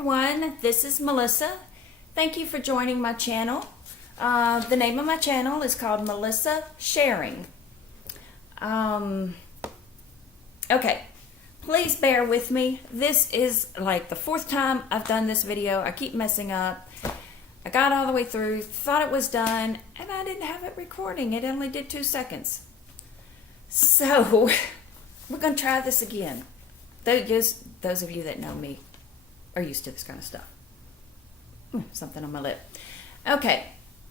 everyone, this is Melissa. Thank you for joining my channel. The name of my channel is called Melissa Sharing. Okay, please bear with me. This is like the fourth time I've done this video. I keep messing up. I got all the way through, thought it was done, and I didn't have it recording. It only did 2 seconds. So, we're going to try this again. Those of you that know me are used to this kind of stuff. Something on my lip. Okay,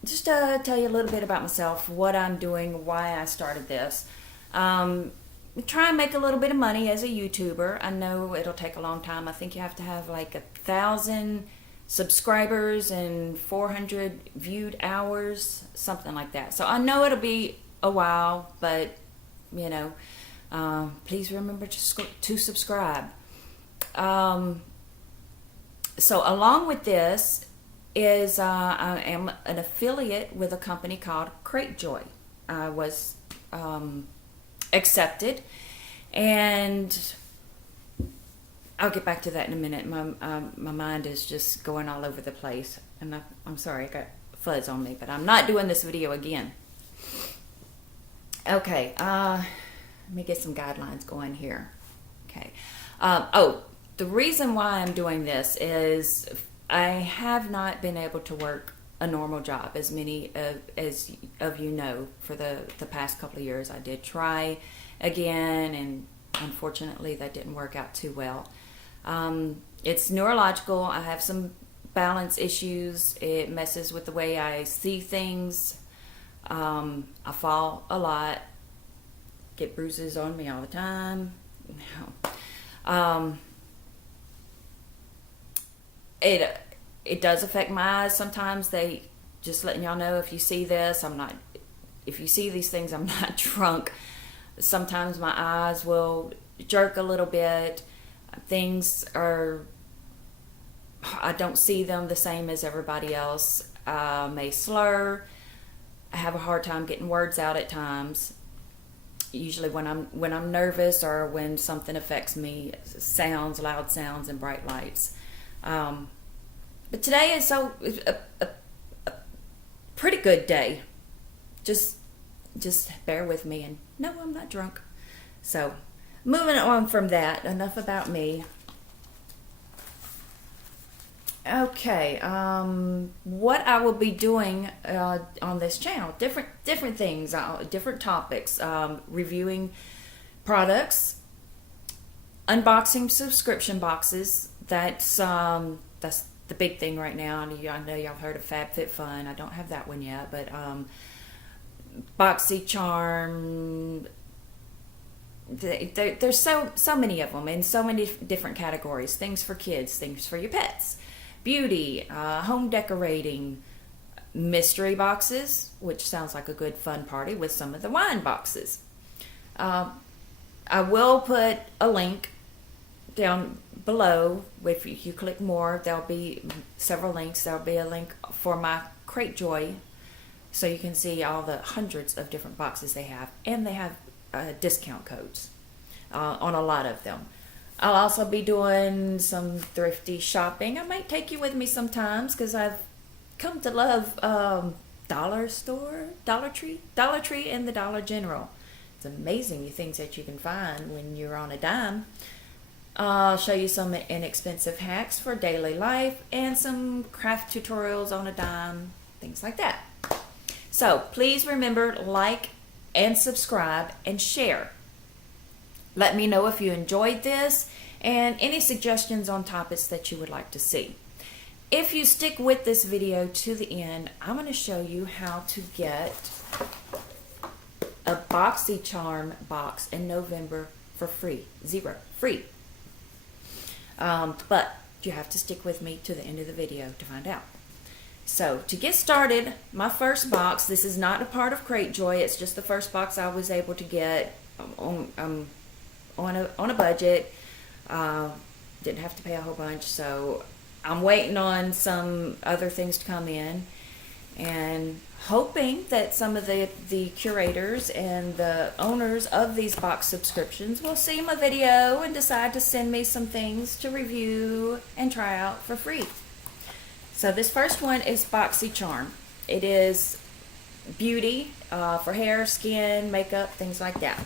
just to tell you a little bit about myself, what I'm doing, why I started this. Try and make a little bit of money as a YouTuber. I know it'll take a long time. I think you have to have like 1,000 subscribers and 400 viewed hours, something like that. So I know it'll be a while, but you know, please remember to subscribe. So along with this is I am an affiliate with a company called Joy. I was accepted, and I'll get back to that in a minute. My mind is just going all over the place, and I'm sorry, I got fuzz on me, but I'm not doing this video again. Okay, let me get some guidelines going here. Okay. The reason why I'm doing this is I have not been able to work a normal job, as many of you know. For the past couple of years, I did try again, and unfortunately that didn't work out too well. It's neurological. I have some balance issues. It messes with the way I see things. I fall a lot, get bruises on me all the time. It does affect my eyes sometimes. They just letting y'all know, if you see this, if you see these things, I'm not drunk. Sometimes my eyes will jerk a little bit. I don't see them the same as everybody else. I may slur. I have a hard time getting words out at times. Usually when I'm nervous, or when something affects me, sounds, loud sounds, and bright lights. But today is a pretty good day. Just bear with me, and no, I'm not drunk. So, moving on from that, enough about me. Okay, what I will be doing on this channel, different things, different topics, reviewing products, unboxing subscription boxes. That's the big thing right now. I know y'all heard of FabFitFun. I don't have that one yet, but Boxycharm. There's so many of them in so many different categories. Things for kids, things for your pets, beauty, home decorating, mystery boxes, which sounds like a good fun party with some of the wine boxes. I will put a link down below. If you click more, there'll be several links. There'll be a link for my Joy, so you can see all the hundreds of different boxes they have, and they have discount codes on a lot of them. I'll also be doing some thrifty shopping. I might take you with me sometimes, because I've come to love Dollar Tree, and the Dollar General. It's amazing the things that you can find when you're on a dime. I'll show you some inexpensive hacks for daily life, and some craft tutorials on a dime, things like that. So please remember, like and subscribe and share. Let me know if you enjoyed this, and any suggestions on topics that you would like to see. If you stick with this video to the end, I'm going to show you how to get a Boxycharm box in November for free. Free. But you have to stick with me to the end of the video to find out. So, to get started, my first box, this is not a part of Joy, it's just the first box I was able to get on a budget. Didn't have to pay a whole bunch, so I'm waiting on some other things to come in. and hoping that some of the curators and the owners of these box subscriptions will see my video and decide to send me some things to review and try out for free. So this first one is Boxycharm. It is beauty for hair, skin, makeup, things like that.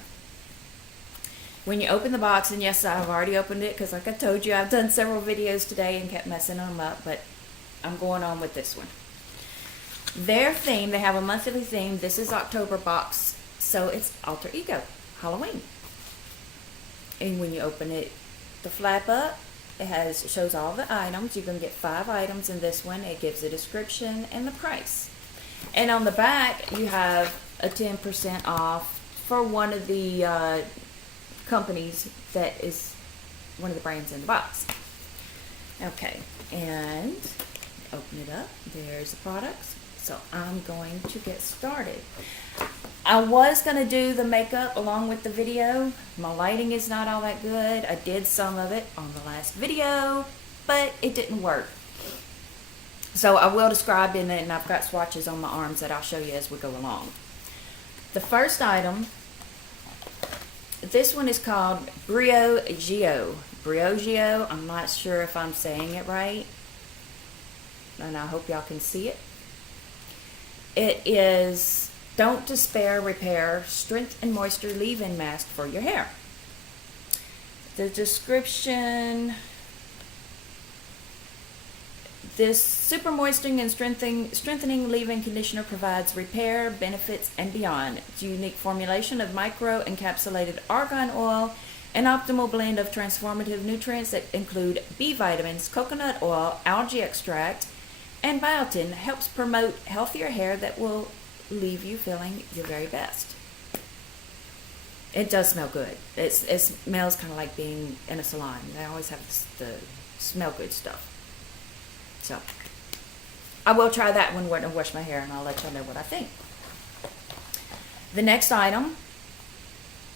When you open the box, and yes, I've already opened it because like I told you, I've done several videos today and kept messing them up, but I'm going on with this one. Their theme, they have a monthly theme. This is October box, so it's Alter Ego, Halloween. And when you open it, the flap up, it shows all the items. You're going to get 5 items in this one. It gives a description and the price. And on the back, you have a 10% off for one of the companies that is one of the brands in the box. Okay, and open it up. There's the products. So I'm going to get started. I was going to do the makeup along with the video. My lighting is not all that good. I did some of it on the last video, but it didn't work. So I will describe in it, and I've got swatches on my arms that I'll show you as we go along. The first item, this one is called Briogeo. Briogeo, I'm not sure if I'm saying it right, and I hope y'all can see it. It is Don't Despair Repair Strength and Moisture Leave-In Mask for your hair. The description, this super moisturizing and strengthening leave-in conditioner provides repair, benefits, and beyond. Its unique formulation of micro-encapsulated argan oil, an optimal blend of transformative nutrients that include B vitamins, coconut oil, algae extract, and biotin helps promote healthier hair that will leave you feeling your very best. It does smell good. It smells kind of like being in a salon. They always have the smell good stuff. So I will try that one when I wash my hair, and I'll let y'all know what I think. The next item,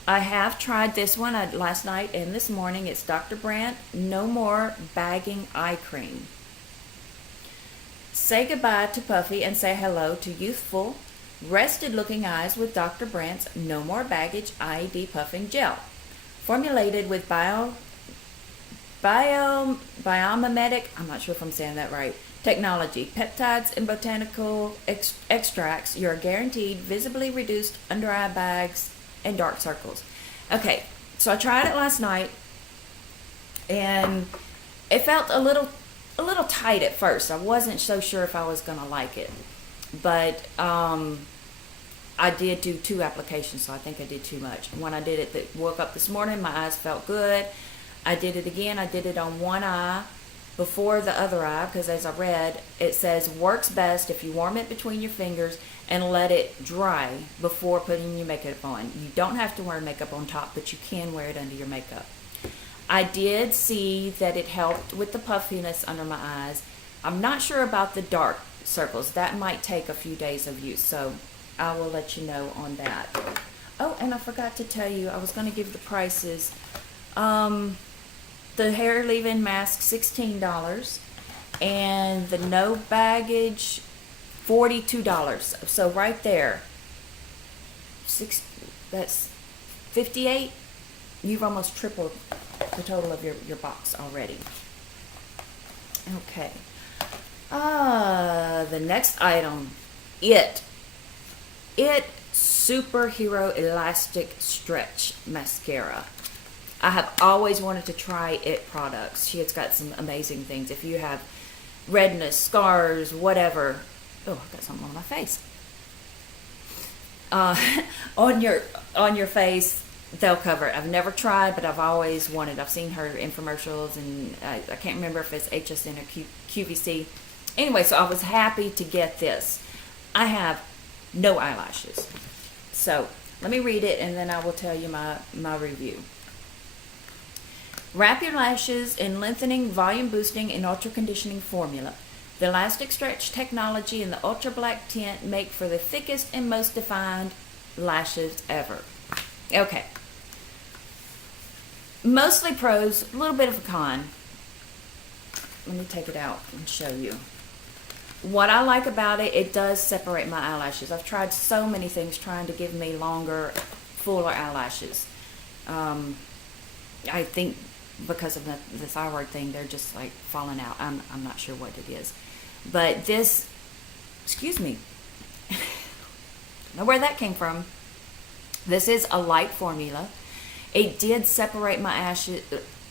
I have tried this one last night and this morning. It's Dr. Brandt No More Bagging Eye Cream. Say goodbye to puffy and say hello to youthful, rested-looking eyes with Dr. Brandt's No More Baggage Eye Depuffing Gel. Formulated with biomimetic, I'm not sure if I'm saying that right, technology, peptides, and botanical extracts, you're guaranteed visibly reduced under-eye bags and dark circles. Okay, so I tried it last night, and it felt a little tight at first. I wasn't so sure if I was going to like it, but I did do 2 applications, so I think I did too much. When I did it, woke up this morning, my eyes felt good. I did it again. I did it on one eye before the other eye, because as I read, it says works best if you warm it between your fingers and let it dry before putting your makeup on. You don't have to wear makeup on top, but you can wear it under your makeup. I did see that it helped with the puffiness under my eyes. I'm not sure about the dark circles. That might take a few days of use, so I will let you know on that. Oh, and I forgot to tell you, I was going to give the prices. The hair leave-in mask, $16, and the no baggage, $42. So right there, that's $58. You've almost tripled the total of your box already. Okay. The next item, It Superhero Elastic Stretch Mascara. I have always wanted to try It products. She has got some amazing things. If you have redness, scars, whatever. Oh, I've got something on my face. On your face, they'll cover it. I've never tried, but I've always wanted. I've seen her infomercials, and I can't remember if it's HSN or QVC. Anyway, so I was happy to get this. I have no eyelashes. So let me read it, and then I will tell you my review. Wrap your lashes in lengthening, volume boosting, and ultra conditioning formula. The elastic stretch technology and the ultra black tint make for the thickest and most defined lashes ever. Okay. Mostly pros, a little bit of a con. Let me take it out and show you. What I like about it, it does separate my eyelashes. I've tried so many things trying to give me longer, fuller eyelashes. I think because of the thyroid thing, they're just like falling out. I'm not sure what it is. But this, excuse me, don't know where that came from. This is a light formula. It did separate my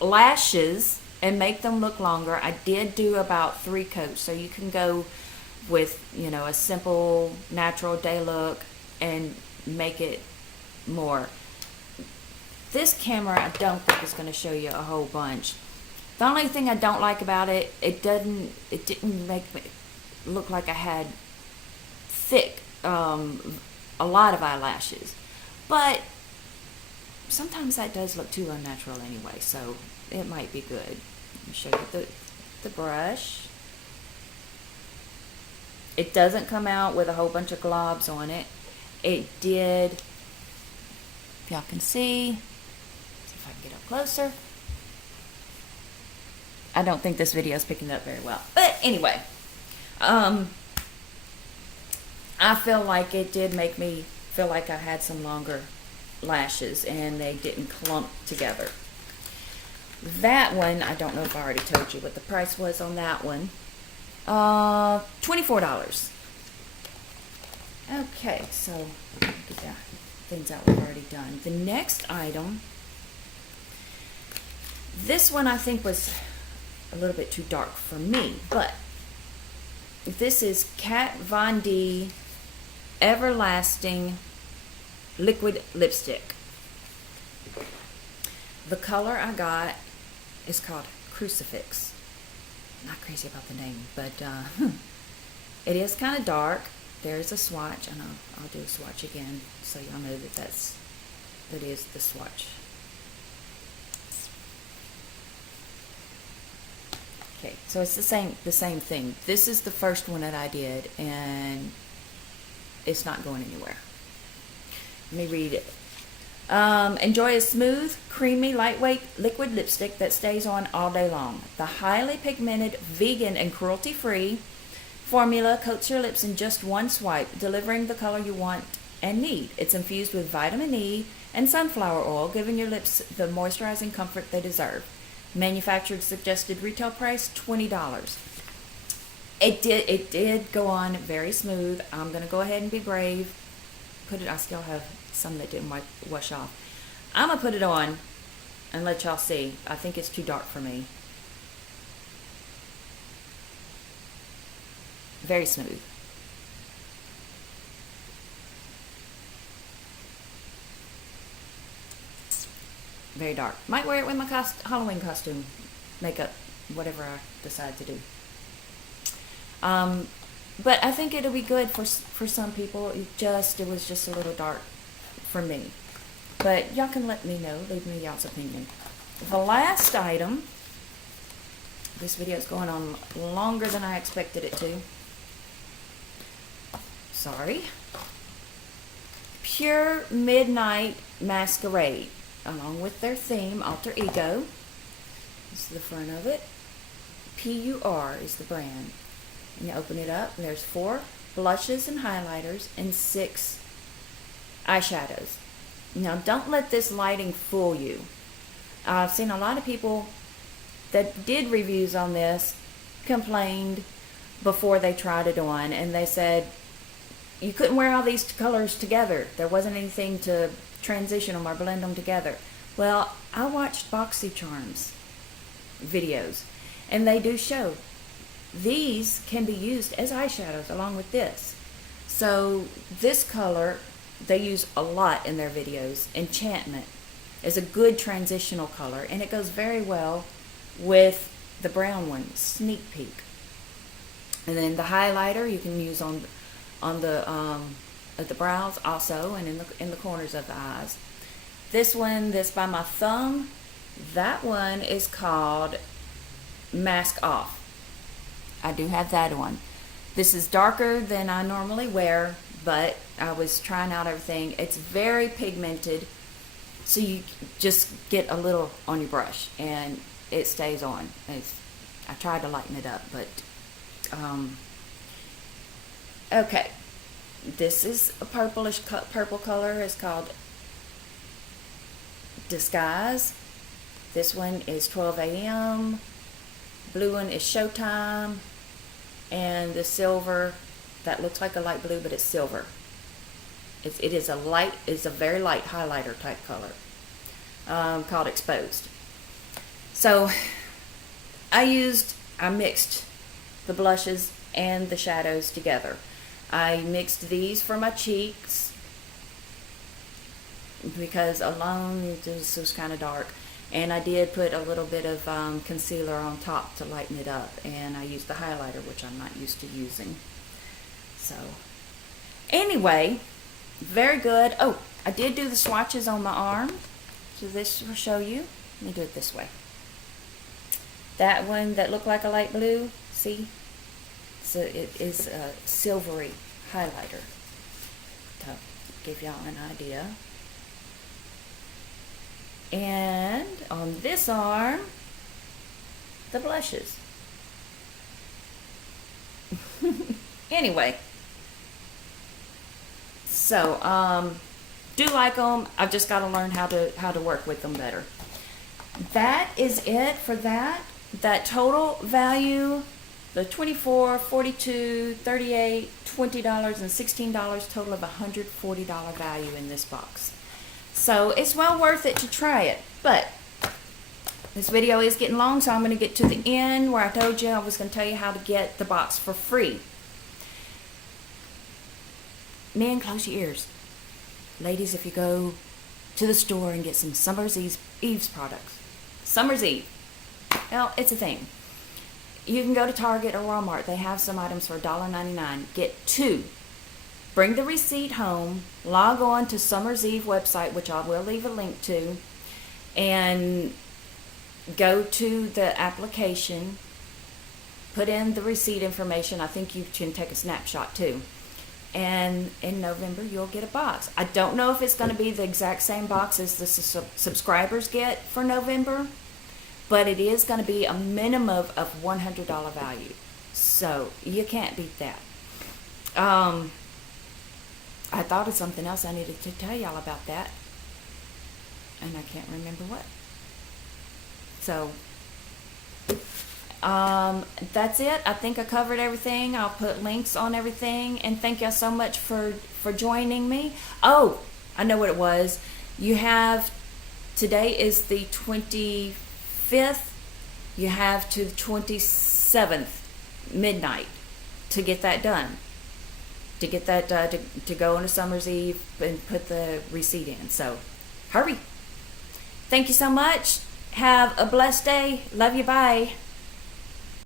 lashes and make them look longer. I did do about 3 coats, so you can go with, you know, a simple natural day look and make it more. This camera I don't think is going to show you a whole bunch. The only thing I don't like about it, it didn't make me look like I had thick, a lot of eyelashes. But sometimes that does look too unnatural anyway, so it might be good. Let me show you the brush. It doesn't come out with a whole bunch of globs on it. It did, if y'all can see if I can get up closer. I don't think this video is picking up very well. But anyway, I feel like it did make me feel like I had some longer lashes and they didn't clump together. That one, I don't know if I already told you what the price was on that one. $24. Okay, so get that things that we've already done. The next item, this one I think was a little bit too dark for me, but this is Kat Von D Everlasting Liquid Lipstick. The color I got is called Crucifix. Not crazy about the name, but it is kind of dark. There's a swatch, and I'll do a swatch again so y'all know that is the swatch. Okay, so it's the same thing. This is the first one that I did, and it's not going anywhere. Let me read it. Enjoy a smooth, creamy, lightweight liquid lipstick that stays on all day long. The highly pigmented, vegan, and cruelty-free formula coats your lips in just one swipe, delivering the color you want and need. It's infused with vitamin E and sunflower oil, giving your lips the moisturizing comfort they deserve. Manufactured suggested retail price $20. It did go on very smooth. I'm gonna go ahead and be brave. Put it. I still have some that didn't wash off. I'm gonna put it on and let y'all see. I think it's too dark for me. Very smooth. Very dark. Might wear it with my Halloween costume, makeup, whatever I decide to do. But I think it'll be good for some people. It was just a little dark for me. But y'all can let me know. Leave me y'all's opinion. The last item. This video is going on longer than I expected it to. Sorry. Pure Midnight Masquerade, along with their theme, Alter Ego. This is the front of it. PUR is the brand. And you open it up, and there's 4 blushes and highlighters and 6 eyeshadows. Now, don't let this lighting fool you. I've seen a lot of people that did reviews on this complained before they tried it on, and they said you couldn't wear all these colors together. There wasn't anything to transition them or blend them together. Well, I watched Boxycharm's videos, and they do show these can be used as eyeshadows along with this. So this color they use a lot in their videos. Enchantment is a good transitional color, and it goes very well with the brown one, Sneak Peek. And then the highlighter you can use on the at the brows also, and in the corners of the eyes. This one, this by my thumb, that one is called Mask Off. I do have that one. This is darker than I normally wear, but I was trying out everything. It's very pigmented, so you just get a little on your brush and it stays on. I tried to lighten it up, but Okay, this is a purplish purple color. It's called Disguise. This one is 12 a.m. Blue one is Showtime. And the silver, that looks like a light blue, but it's silver. It is a very light highlighter type color, called Exposed. So I mixed the blushes and the shadows together. I mixed these for my cheeks because alone this was kind of dark. And I did put a little bit of concealer on top to lighten it up. And I used the highlighter, which I'm not used to using. So, anyway, very good. Oh, I did do the swatches on my arm. So this will show you. Let me do it this way. That one that looked like a light blue, see? So it is a silvery highlighter to give y'all an idea. And on this arm, the blushes. Anyway, so do like them. I've just got to learn how to work with them better. That is it for that. That total value, the $24, $42, $38, $20, and $16, total of $140 value in this box. So it's well worth it to try it. But this video is getting long, so I'm going to get to the end where I told you I was going to tell you how to get the box for free. Men, close your ears. Ladies, if you go to the store and get some Summer's Eve's products. Summer's Eve. Well, it's a thing. You can go to Target or Walmart. They have some items for $1.99. Get 2. Bring the receipt home. Log on to Summer's Eve website, which I will leave a link to, and go to the application. Put in the receipt information. I think you can take a snapshot too. And in November, you'll get a box. I don't know if it's going to be the exact same box as the subscribers get for November, but it is going to be a minimum of $100 value. So you can't beat that. I thought of something else I needed to tell y'all about that, and I can't remember what. So that's it. I think I covered everything. I'll put links on everything, and thank y'all so much for joining me. Oh, I know what it was. You have, today is the 25th. You have to the 27th midnight to get that done. To get that to go into Summer's Eve and put the receipt in. So hurry. Thank you so much. Have a blessed day. Love you. Bye.